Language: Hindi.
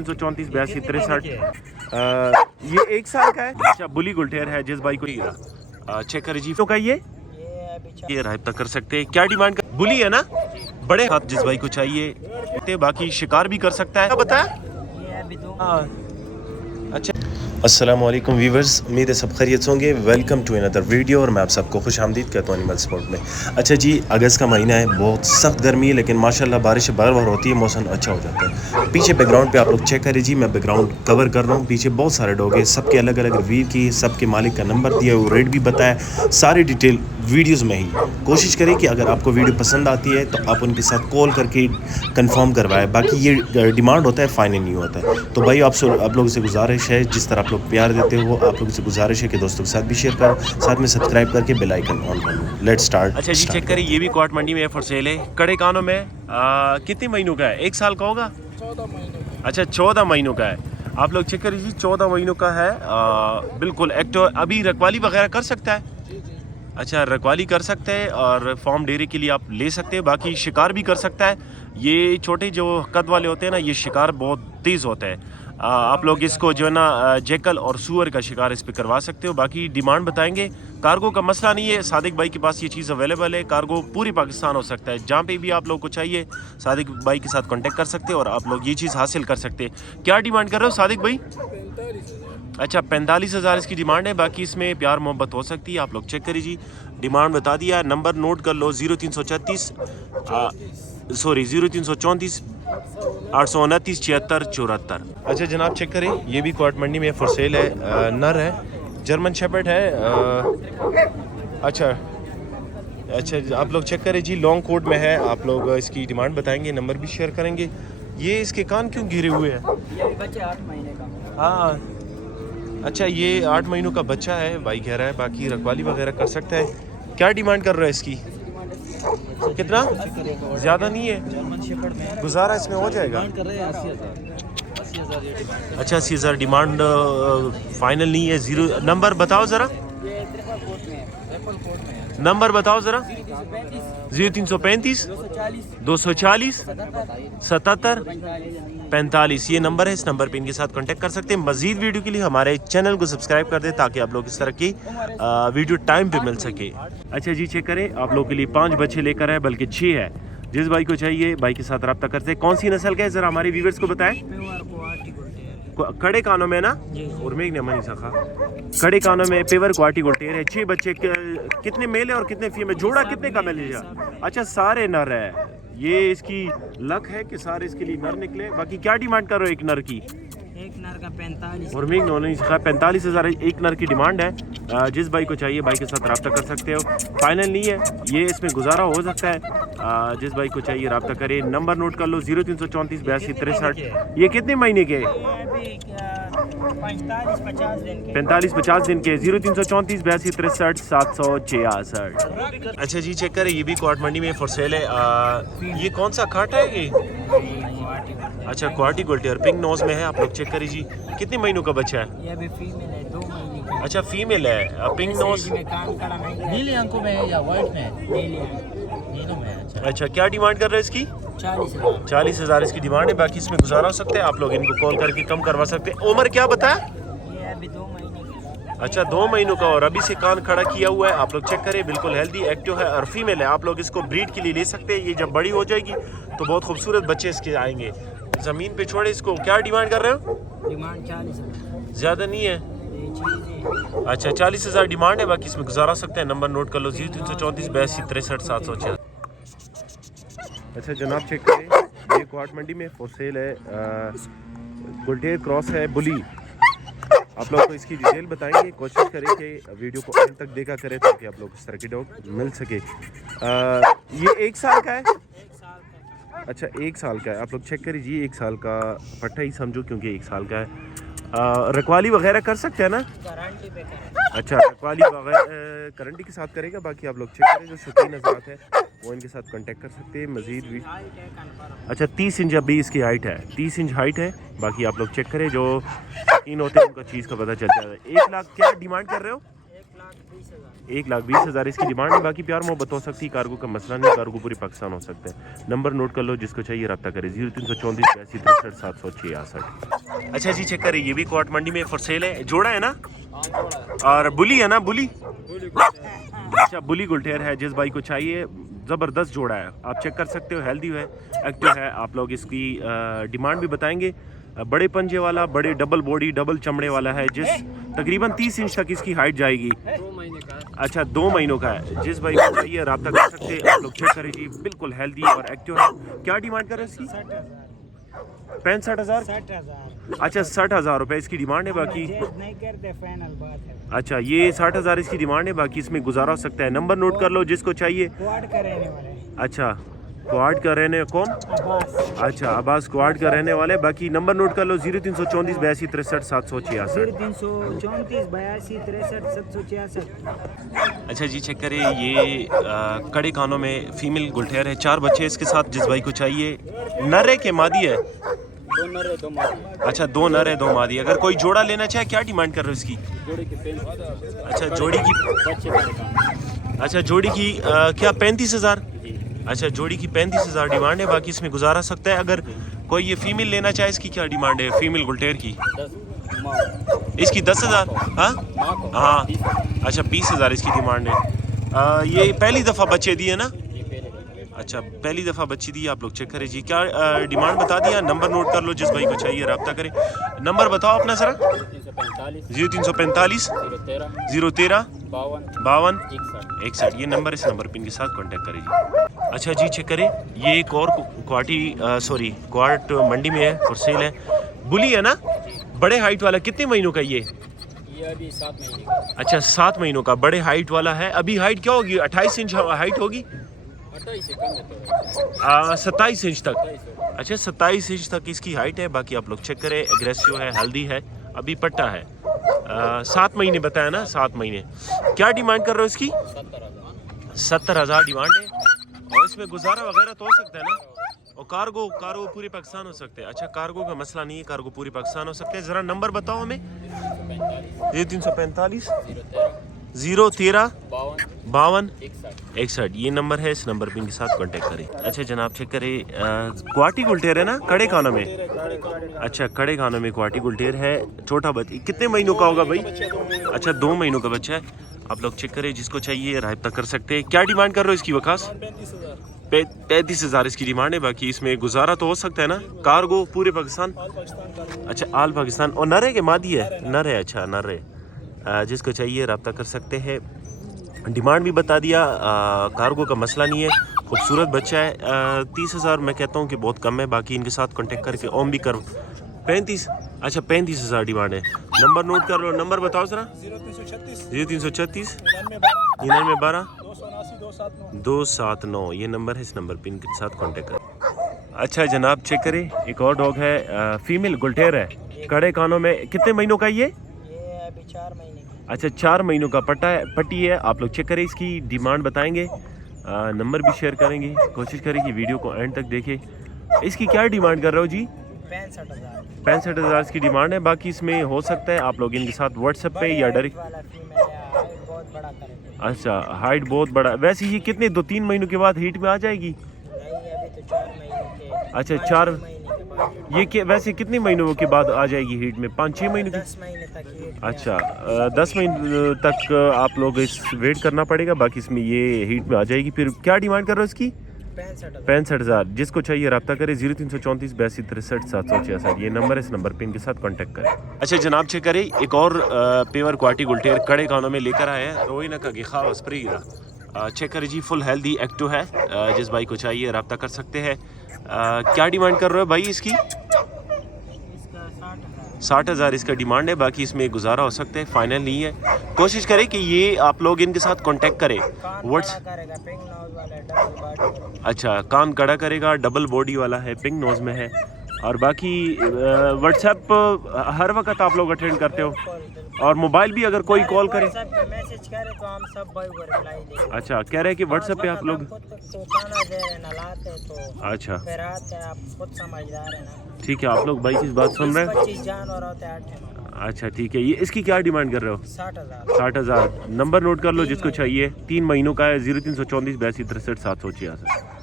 334 82 63। ये 1 साल का है। अच्छा बुली गुलटेर है जिस भाई को चेक करें जी। तो का ये रायता कर सकते हैं। क्या डिमांड कर बुली है ना, बड़े हाथ जिस भाई को चाहिए, बाकी शिकार भी कर सकता है। बताया अच्छा। अस्सलाम वालेकुम व्यूवर्स, उम्मीद है सब खैरियत होंगे। वेलकम टू अनदर वीडियो और मैं आप सबको खुश आमदीद कहता हूँ एनिमल स्पोर्ट में। अच्छा जी, अगस्त का महीना है, बहुत सख्त गर्मी है, लेकिन माशाल्लाह बारिश बार बार होती है, मौसम अच्छा हो जाता है। पीछे बैकग्राउंड पे आप लोग चेक करें जी, मैं बैकग्राउंड कवर कर रहा हूँ। पीछे बहुत सारे डॉग है, सबके अलग अलग रिव्यू की, सबके मालिक का नंबर दिया, वो रेट भी बताया, सारी डिटेल वीडियोज़ में ही। कोशिश करें कि अगर आपको वीडियो पसंद आती है तो आप उनके साथ कॉल करके कंफर्म करवाएं। बाकी ये डिमांड होता है, फाइनल नहीं होता है। तो भाई आप लोगों से गुजारिश है, जिस तरह आप लोग प्यार देते हो, आप लोगों से गुजारिश है कि दोस्तों के साथ भी शेयर करो, साथ में सब्सक्राइब करके बेल आइकन ऑन कर लो। Let's start. अच्छा जी, चेक करें, ये भी क्वाट मंडी में फॉर सेल है। कड़े कानों में कितने महीनों का है? 1 साल का होगा। 14 महीने। अच्छा 14 महीनों का है। आप लोग चेक करिए जी, 14 महीनों का है। बिल्कुल एक्टिव। अभी रखवाली वगैरह कर सकता है। अच्छा रखवाली कर सकते हैं और फार्म डेयरी के लिए आप ले सकते हैं। बाकी शिकार भी कर सकता है। ये छोटे जो कद वाले होते हैं ना, ये शिकार बहुत तेज़ होता है। आप लोग इसको जो है ना जैकल और सूअर का शिकार इस पे करवा सकते हो। बाकी डिमांड बताएंगे। कार्गो का मसला नहीं है, सादिक भाई के पास ये चीज़ अवेलेबल है। कार्गो पूरी पाकिस्तान हो सकता है, जहाँ पे भी आप लोग को चाहिए सादिक भाई के साथ कांटेक्ट कर सकते हो और आप लोग ये चीज़ हासिल कर सकते हैं। क्या डिमांड कर रहे हो सादिक भाई? 45,000। अच्छा 45,000 इसकी डिमांड है। बाकी इसमें प्यार मोहब्बत हो सकती है। आप लोग चेक करिए जी, डिमांड बता दिया। नंबर नोट कर लो 0334 829 76 74। अच्छा जनाब चेक करें, ये भी क्वाट मंडी में फॉर सेल है। नर है, जर्मन शेपर्ड है। अच्छा आप लोग चेक करें जी, लॉन्ग कोट में है। आप लोग इसकी डिमांड बताएंगे, नंबर भी शेयर करेंगे। ये इसके कान क्यों घिरे हुए हैं? बच्चे 8 महीने का। हाँ अच्छा, ये 8 महीनों का बच्चा है भाई कह रहा है। बाकी रखवाली वगैरह कर सकता है। क्या डिमांड कर रहा है इसकी? कितना? ज़्यादा नहीं है, जर्मन शेफर्ड में गुजारा इसमें हो जाएगा। कर रहे हैं 80,000। अच्छा 80,000 डिमांड फाइनल नहीं है। जीरो नंबर बताओ ज़रा, ये ट्रिपल कोट में है, ट्रिपल कोट में है। नंबर बताओ ज़रा। 0335 0335 240 240 77 45 ये नंबर है। इस नंबर पे इनके साथ कांटेक्ट कर सकते हैं। मजीद वीडियो के लिए हमारे चैनल को सब्सक्राइब कर दें ताकि आप लोग इस तरह की वीडियो टाइम पे मिल सके। अच्छा जी चेक करें, आप लोग के लिए 5 बच्चे लेकर है, बल्कि 6 है। जिस भाई को चाहिए भाई के साथ रब्ता करते हैं। कौन सी नस्ल का है ज़रा हमारे व्यूवर्स को बताएं। कड़े कानों में ना, और में ने मनी सखा कड़े कानों में पेवर क्वालिटी गोल्टेर है। 6 बच्चे। कितने मेल है और कितने फीमेल? जोड़ा कितने का मिलेगा? अच्छा सारे नर है। ये इसकी लक है कि सारे इसके लिए नर निकले। बाकी क्या डिमांड कर रहे हो एक नर की? एक नर का 45 और में उन्होंने 45,000 एक नर की डिमांड है। जिस भाई को चाहिए भाई के साथ रब्ता कर सकते हो। फाइनल नहीं है, ये इसमें गुजारा हो सकता है। जिस भाई को चाहिए रब्ता करें। नंबर नोट कर लो 0334 82 63। ये कितने महीने के? 45-50 दिन के। 0334 82 63 766। अच्छा जी चेक करें, ये भी क्वाट मंडी में फॉर सेल है। ये कौन सा खाट है ये? अच्छा क्वालिटी गोल्टी और पिंक नोज में है। आप लोग चेक करिए जी, कितने महीनों का बच्चा है? ये भी फीमेल है, 2 महीने की। अच्छा फीमेल है, पिंक नोज। में कान कड़ा नहीं, नीली आंखों में है या वाइट में है? नीली है। नीलों में है। अच्छा अच्छा क्या डिमांड कर रहे हैं इसकी? 40,000। 40,000 इसकी डिमांड है। बाकी इसमें गुजारा हो सकता है, आप लोग इनको कॉल करके कम करवा सकते हैं। उम्र क्या बताया? ये अभी 2 महीने की। अच्छा 2 महीनों का और अभी से कान खड़ा किया हुआ है। आप लोग चेक करें, बिल्कुल हेल्दी एक्टिव है और फीमेल है। आप लोग इसको ब्रीड के लिए ले सकते हैं। ये जब बड़ी हो जाएगी तो बहुत खूबसूरत बच्चे इसके आएंगे। ज़मीन पे छोड़े इसको। क्या डिमांड कर रहे हो? डिमांड 40,000। ज़्यादा नहीं है। अच्छा 40,000 डिमांड है। बाकी इसमें गुजारा सकते हैं। नंबर नोट कर लो 0334 82 63 704। अच्छा जनाब चेक करें, ये क्वाट मंडी में फॉर सेल है। गुलटेर क्रॉस है, बुली। आप लोग को इसकी डिटेल बताएंगे। कोशिश करें कि वीडियो को अंत तक देखा करें ताकि आप लोग इस तरह की डॉग मिल सके। ये 1 साल का है। अच्छा 1 साल का है। आप लोग चेक करिए, 1 साल का पट्टा ही समझो क्योंकि 1 साल का है। रखवाली वगैरह कर सकते हैं ना? गारंटी पे करें। अच्छा रखवाली वगैरह गारंटी के साथ करेगा। बाकी आप लोग चेक करें, जो शौकीन हज़रात है वो इनके साथ कांटेक्ट कर सकते हैं। मज़ीद भी अच्छा 30 इंच अभी इसकी हाइट है, 30 इंच हाइट है। बाकी आप लोग चेक करें, जो शौकीन होते हैं उनका चीज़ का पता चलता है। 1 लाख क्या डिमांड कर रहे हो? 1,20,000 इसकी डिमांड है। बाकी प्यार मोहब्बत हो सकती है, कार्गो का मसला नहीं, कार्गो पूरी पाकिस्तान हो सकता है। नंबर नोट कर लो, जिसको चाहिए रब्ता करें 0334 82 63 766। अच्छा जी, चेक करें, ये भी कोट मंडी में फॉर सेल है, जोड़ा है ना और बुली है ना, बुली अच्छा बुली गुलटेर है। जिस भाई को चाहिए ज़बरदस्त जोड़ा है, आप चेक कर सकते हो, हेल्दी है, एक्टिव है। आप लोग इसकी डिमांड भी बताएंगे। बड़े पंजे वाला, बड़े डबल बॉडी डबल चमड़े वाला है, जिस तकरीबन 30 इंच तक इसकी हाइट जाएगी। 2 महीने का। अच्छा 2 महीनों का है। जिस भाई को चाहिए रब्ता कर सकते हैं, आप लोग चेक करें जी, बिल्कुल हेल्दी और एक्टिव है। क्या डिमांड कर रहे हैं इसकी? 65,000। 60,000। अच्छा 60,000 रुपये इसकी डिमांड है। बाकी नहीं करते, फाइनल बात है। अच्छा ये 60,000 इसकी डिमांड है, बाकी इसमें गुजारा हो सकता है। नंबर नोट कर लो, जिसको चाहिए। क्वाड का रहने वाले। अच्छा क्वाड का रहने कौन? अब्बास। अच्छा अब्बास क्वाड का रहने वाले। बाकी नंबर नोट कर लो 0334 82 63 766। 0334 82 63 766। अच्छा जी, चेक करें, ये कड़े कानों में फीमेल गुलटेर है, 4 बच्चे इसके साथ। जिस भाई को चाहिए, नर है के मादी है? 2 नर है 2 मादी। अच्छा 2 नर है 2 मादी। अगर कोई जोड़ा लेना चाहे, क्या डिमांड कर रहे हो इसकी? जोड़ी की 35,000। अच्छा जोड़ी की, बच्चे का। अच्छा जोड़ी की क्या 35,000? अच्छा जोड़ी की 35,000 डिमांड है, बाकी इसमें गुजारा सकता है। अगर कोई ये फीमेल लेना चाहे, इसकी क्या डिमांड है फीमेल गुलटेर की? 10 इसकी 10,000। हाँ हाँ, अच्छा 20,000 इसकी डिमांड है। ये पहली दफ़ा बच्चे दिए ना? अच्छा पहली दफ़ा बच्ची दी। आप लोग चेक करें जी, क्या डिमांड बता दिया। नंबर नोट कर लो, जिस भाई को चाहिए रब्ता करें। नंबर बताओ अपना सर। 0345 013 52 61। ये नंबर, इस नंबर पे इनके साथ कांटेक्ट करें जी। अच्छा जी, चेक करें, ये एक और क्वार्ट मंडी में है, फॉर सेल है। बुली है ना, बड़े हाइट वाला। कितने महीनों का ये? अभी 7 महीने का। अच्छा 7 महीनों का, बड़े हाइट वाला है। अभी हाइट क्या होगी? 28 इंच हाइट होगी? 28 से कम है तो 27 इंच तक। अच्छा 27 इंच तक इसकी हाइट है। बाकी आप लोग चेक करें, एग्रेसिव है, हेल्दी है, अभी पट्टा है। 7 महीने बताया ना, 7 महीने। क्या डिमांड कर रहे हो इसकी? 70,000 डिमांड है। और इसमें गुजारा वगैरह तो हो सकता है ना? और कार्गो पूरे पाकिस्तान हो सकते हैं। अच्छा कार्गो का मसला नहीं है, कार्गो पूरे पाकिस्तान हो सकते हैं। ज़रा नंबर बताओ हमें। 0345 013 52 61। ये नंबर है, इस नंबर पे इनके साथ कांटेक्ट करें। अच्छा जनाब, चेक करें, क्वाटी गुलटेर है ना, कड़े खानों में? अच्छा कड़े खानों में क्वाटी गुलटेर है, छोटा बच्चा। कितने महीनों का होगा भाई? अच्छा 2 महीनों का बच्चा है। आप लोग चेक करें, जिसको चाहिए राब्ता कर सकते हैं। क्या डिमांड कर रहे हो इसकी वकास? 35,000 इसकी डिमांड है। बाकी इसमें गुजारा तो हो सकता है ना? कार्गो पूरे पाकिस्तान। अच्छा आल पाकिस्तान। और नर है के मादी है? नर है। अच्छा नर है। जिसको चाहिए रब्ता कर सकते हैं। डिमांड भी बता दिया, कार्गो का मसला नहीं है। खूबसूरत बच्चा है। 30,000 मैं कहता हूँ कि बहुत कम है। बाकी इनके साथ कांटेक्ट करके ओम भी कर। 35। अच्छा 35,000 डिमांड है। नंबर नोट कर लो, नंबर बताओ जरा। 0336 99 12 279। ये नंबर है, इस नंबर पे इनके साथ कांटेक्ट करें। अच्छा जनाब, चेक करें, एक और डॉग है, फीमेल गुलटेर है, कड़े कानों में। कितने महीनों का ये? अभी 4 महीने का। अच्छा 4 महीनों का पट्टी है। आप लोग चेक करें, इसकी डिमांड बताएंगे, नंबर भी शेयर करेंगे। कोशिश करें कि वीडियो को एंड तक देखें। इसकी क्या डिमांड कर रहे हो जी? 65,000। 65,000 इसकी डिमांड है। बाकी इसमें हो सकता है आप लोग इनके साथ व्हाट्सएप पे या डायरेक्ट। बहुत बड़ा करेंगे। अच्छा हाइट बहुत बड़ा। वैसे ये कितने 2-3 महीनों के बाद हीट में आ जाएगी? नहीं अभी तो 4 महीने के। अच्छा 4 महीने के बाद। ये वैसे कितने महीनों के बाद आ जाएगी हीट में? 5-6 महीने की? 10 महीने तक हीट। अच्छा 10 महीने तक आप लोग इस वेट करना पड़ेगा। बाकी इसमें ये हीट में आ जाएगी। फिर क्या डिमांड कर रहे हो इसकी? 65,000। जिसको चाहिए रब्ता करें 0334 82 63 766। ये नंबर है, इस नंबर पे इनके साथ कांटेक्ट करें। अच्छा जनाब, चेक करें, एक और पेवर क्वाटी गुलटेर कड़े कानों में लेकर आए हैं। रोई ना का गिखा स्प्रीरा। चेक करें जी, फुल हेल्दी एक्टिव है। जिस भाई को चाहिए रब्ता कर सकते हैं। क्या डिमांड कर रहे हो भाई इसकी? 60,000 इसका डिमांड है। बाकी इसमें गुजारा हो सकता है, फाइनल नहीं है। कोशिश करें कि ये आप लोग इनके साथ कांटेक्ट करें। अच्छा कान कड़ा करेगा, डबल बॉडी वाला है, पिंक नोज में है। और बाकी व्हाट्सएप हर वक्त आप लोग अटेंड करते हो? और मोबाइल भी अगर कोई कॉल करे, मैसेज करे तो हम सब भाई को रिप्लाई देंगे। अच्छा कह रहे हैं कि व्हाट्सएप पे आप लोग। तो खाना दे रहे नलाते तो अच्छा फिर आते हैं, आप खुद समझदार है ना। ठीक है, आप लोग भाई की बात सुन रहे हैं। 25 जानवर होते हैं। अच्छा ठीक है, ये इसकी क्या डिमांड कर रहे हो? 60,000। 60,000। नंबर नोट कर लो जिसको चाहिए। 3 महीनों का है, 0334 82 63 786।